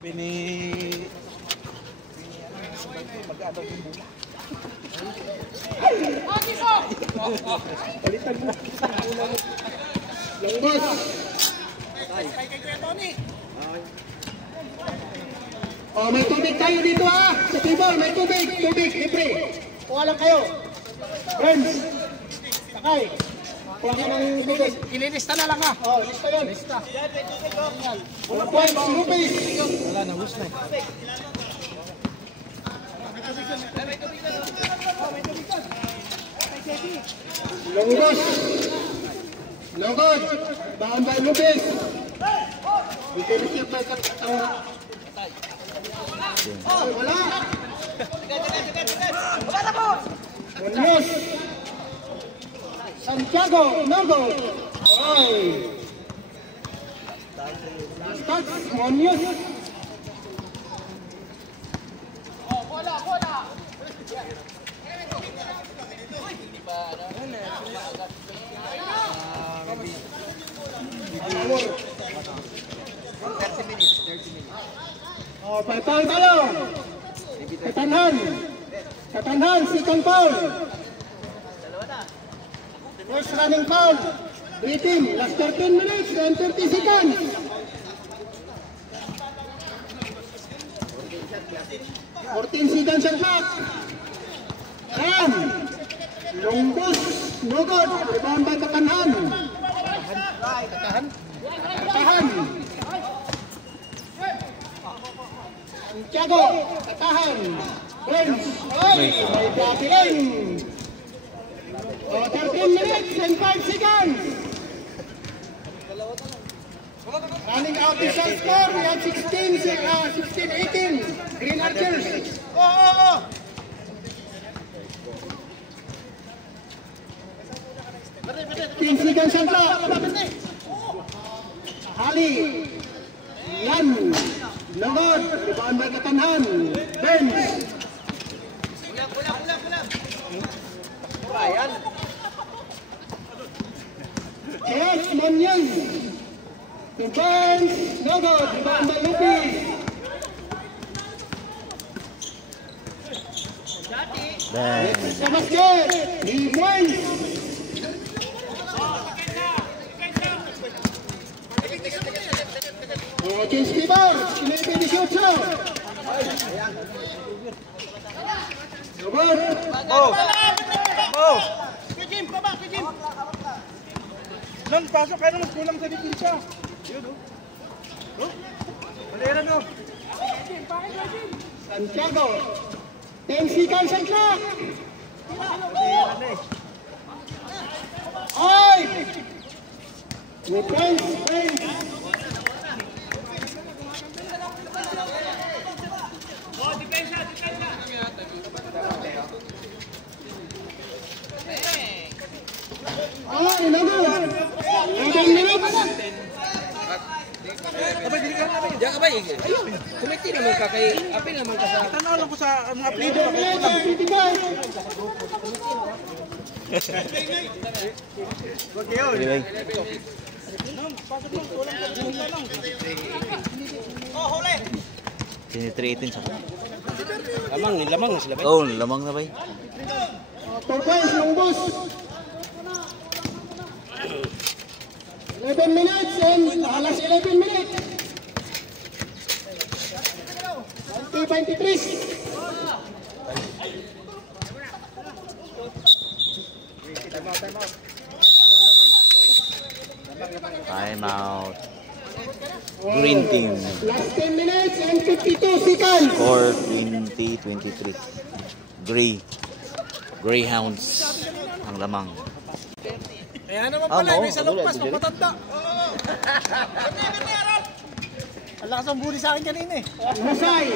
Mag-ano yung bola. Palitan mo. Longbos. Oh, may tubig tayo dito ha. Sa table, may tubig. Tubig, libre. Kuha lang kayo. Friends. Sakay. Kuha ka ng tubig. Ililista na lang ha. Oh, lista yun. Lista. Wala points, rupees. Wala na, hus na. Longbos. Longod. Bahan by rupees. Dito siya pa katawa. Oh, wala. Munoz. Santiago, Nogo. Oy. Stats, Munoz. Oh, bola, bola. Oh, patay tayo. Katanhan. Katanhan, second foul. First running foul. Breathing, last 13 minutes and 30 seconds. 14 seconds ang clock. And Longbos, Nogod, rebound by Katanhan. Katanhan. Santiago, Katanhan. Friends, may blocking. 13 minutes and 5 seconds. Running out the shot score, we have 16-18. Green Archers. 15 seconds ang clock. Ali. Yan. Longod. Rebound by Katanhan. Benz. Yes, Monyan. To Benz. Longod. Rebound by Lupis. Sa basket. Di Benz. James Pibar, Pinipin di Shotso. Robert. Oh. Oh. Kijim, baba, Kijim. Nang pasok kayo naman kulang sa depensa. Yun, oh. Malera no. Santiago. 10 seconds ang clock. Ay! Defense, defense. Ay, nago. 11 minutes. Abay, dili ka namin. Diyan ka ba? Ayun. Kumiti naman ka kay apil naman ka sa... Tanaw lang ko sa mga plido. Huwag yun. Pasok lang. Kulang ka. Ginita lang. Oh, huli. 23-18 sa Lamang na sila ba? oh, lamang na ba? 2 points, Longbos. 11 minutes and last 11 minutes. 23. Time out. Green team. Last 10 minutes and 52 seconds. Score 20-23. Greyhounds ang lamang. Kaya naman pala, may sa lagpas, mamatanda. Ang lakas ang buli sa akin kanina eh. Masay.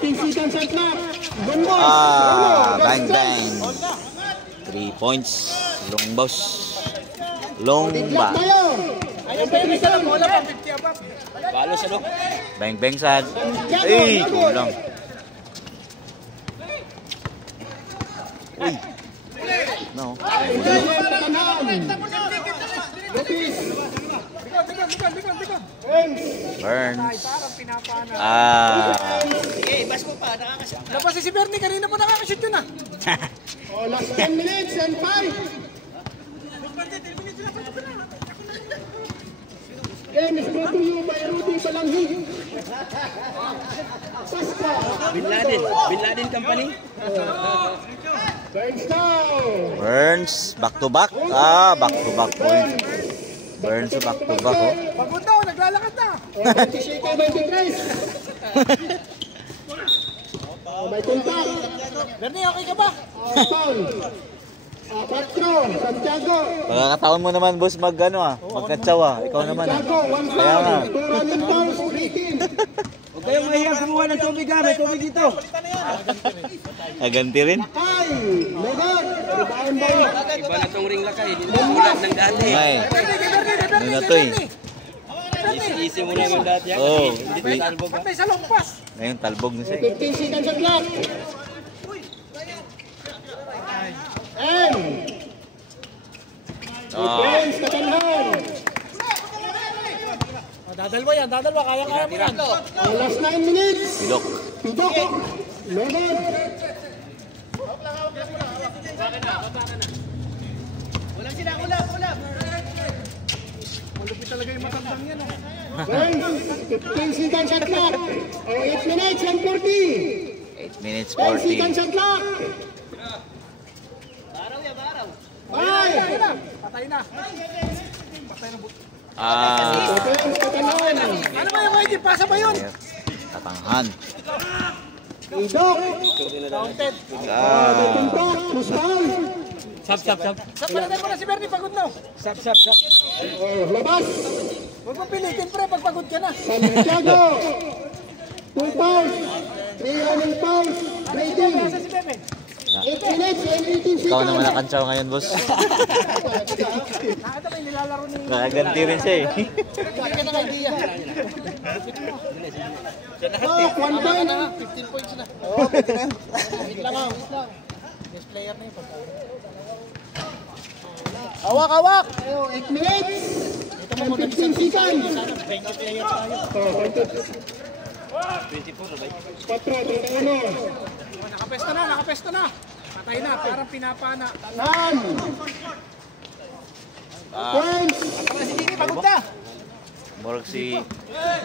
10 seconds at clock. Longbos. Bang bang. 3 points. Longbos. Longba. Ayun, pwede sa lang. Wala pa, 50 above. Balo sa loob. Bang bang sad. Ay, kulang. Uy. No. Lupis. likod. Burns. Parang pinapana. Labas si Bernie, kanina pa nakakashoot yun ah. Oh, last 10 minutes and 5. Game is brought to you by Rudy Balanghi. Pasca. Bin Laden Company. Burns down. Burns, back to back. Back to back point. Burns, back to back. Oh. Pagod daw, naglalakad na. Shake by Grace. May contact. Bernie, okay ka ba? Paul. Patro, Santiago. Pagkakataon mo naman, boss, magkatsawa. Ikaw naman. Santiago, Kaya nga. 1 running fouls, 18. Huwag kayong mahiyang kumuha ng tubig ha. May tubig dito. Ganti rin. Ay, Megan. Rebound by Iba na tong ring lakay. Hindi na ulan ng dati. Ay. Ano na to eh. Easy mo lang yung dati. Oh. Patay sa longpas. Ngayon, talbog na siya eh. 15 seconds on clock. And Burns, katanhan. Dadalwa yan, kaya mo yan. Last 9 minutes. Pilok. Pidok. Megan. Malupit talaga yung matandang yan. Burns, 15 seconds on clock. 8 minutes and 40. 8 minutes 10 seconds 40. on clock. Ay! Patay na. Burns, katanhan. Ano ba yung ID? Pasa ba yun? Tatanghan. Pidok. Counted. Contact. Musbal. Sap. Sa paladan mo na si Bernie, pagod na. Sap. Labas. Huwag mong pilitin pre, pag pagod ka na. Santiago. 2 fouls. 3 running fouls. Rating. Pasa si Bebe. 8 minutes and 18 Ikaw naman seconds. nakantsaw ngayon, boss. Nakita mo yung nilalaro ni... Nakaganti rin siya eh. Hindi ka ng idea. Oh, 1 point. 15 points na. Oo, pwede na. Wait lang. Best player na yun. Hawak! 8 minutes and 15 seconds. 20 player tayo. 4, 31. Nakapesto na. Patay na, parang pinapana. Nan. Points. Si Jimmy, pagod na. Morag si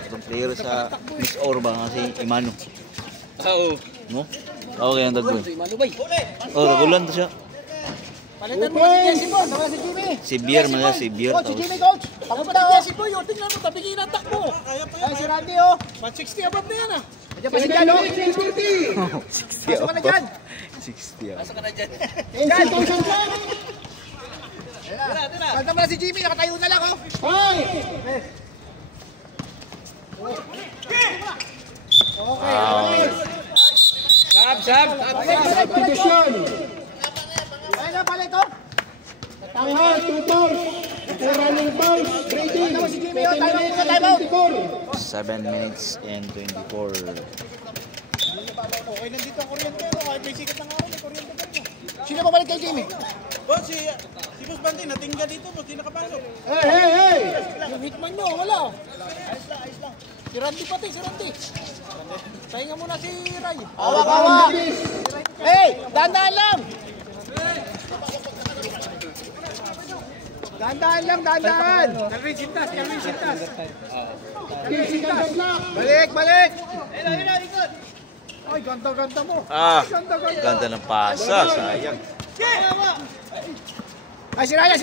itong player sa Miss Orba nga si Imano. Oo. No? Okay ang dagol. Manubay. Oh, dagulan to siya. Palitan mo si Jesse Boy, tama si Jimmy. Si Beer man si Beer. Coach, si Jimmy, coach. Pagod na, Jesse Boy, tingnan mo, tabingin ang takbo. Ay, si Randy, 160 above na yan, Nandiyan pa si Jan, 60 Pasok ka na dyan. 60 ah. 10 seconds on clock. Pagod naman na si Jimmy, nakatayo na lang, Ay. Okay. Sap. Substitution. Ay na, palit, Tanghal, 2 fouls. 4 running fouls. Rating. 15 minutes and 24. 7 minutes and 24. Okay, nandito ang kuryente, kahit may sikat ng araw, may kuryente pa rin. Sino pa balik kay Jimmy? Boss, si Boss Bante, natingga dito, boss, di nakapasok. Hey. Yung hitman nyo, wala. Ayos lang. Si Randy pati, si Randy. Pahinga muna si Ray. Hawak. Hey, dandaan lang. Dandaan. Calvin Sintas. 15 seconds on clock. Balik. Ikot. Ay, ganda mo. Ganda ng pasa, sayang. Ay, si Ryan.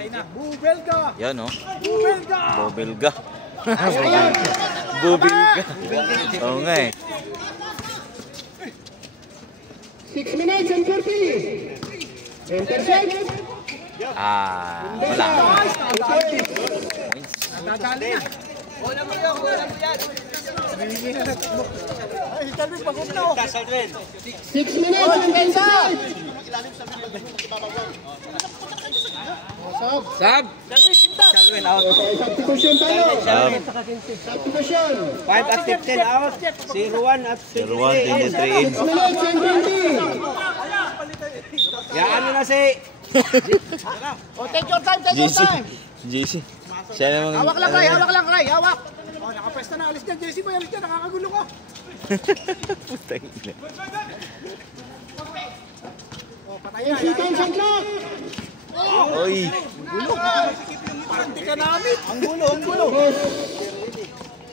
Ay na, Bubelga. Yan oh. Bubelga. Bobelga. Bobelga. Oo nga eh. 6 minutes and 40. Intercept. Wala. Nadali na. Wala mo yan. Ay, Calvin, pagod na. 6 minutes and 10 seconds. Sab. Calvin, Sintas. Substitution tayo. Substitution. 5 at 15 out. 0-1 at 0-1, 23 in. 6 minutes and 20. Yan na si... Oh, take your time. JC. JC. Siya namang... Hawak lang, Ray. Hawak lang, Ray. Hawak. Oh, nakapesta na. Alis dyan, Jesse boy. Alis dyan. Nakakagulo ka. Putang ina. Oh, patay na. Second shot clock. Oy. Hindi ka namin. Ang gulo, ang gulo.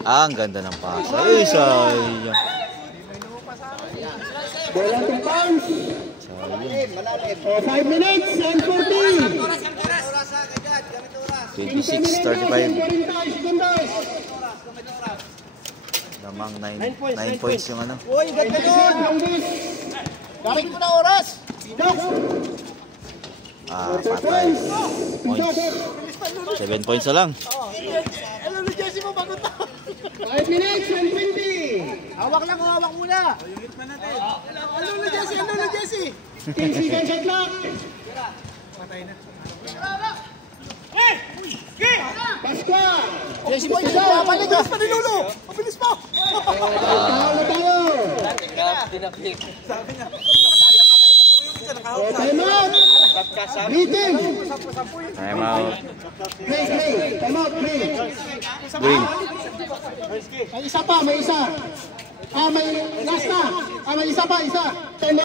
Ah, ang ganda ng pasa. Uy, sayang. Bola to bounce. Sayang. Oh, 5 minutes and 14. 26-35. Lamang 9 points yung ano. Uy, ganda doon. Galing mo na oras. Ah, patay. Points. 7 points na lang. Ano na Jesse mo, bagot na. 5 minutes and 20. Hawak lang, hawak muna. Ano na Jesse, ano na Jesse. 10 second shot clock. Pasqua. Jesse boy, isa. Balik, bilis pa ni Lolo. Mabilis pa. Tao na tayo. Oh, time out. Meeting. Time out. Play. Time out, play. Green. May isa pa, may isa. May last na. May isa pa, isa. Time out.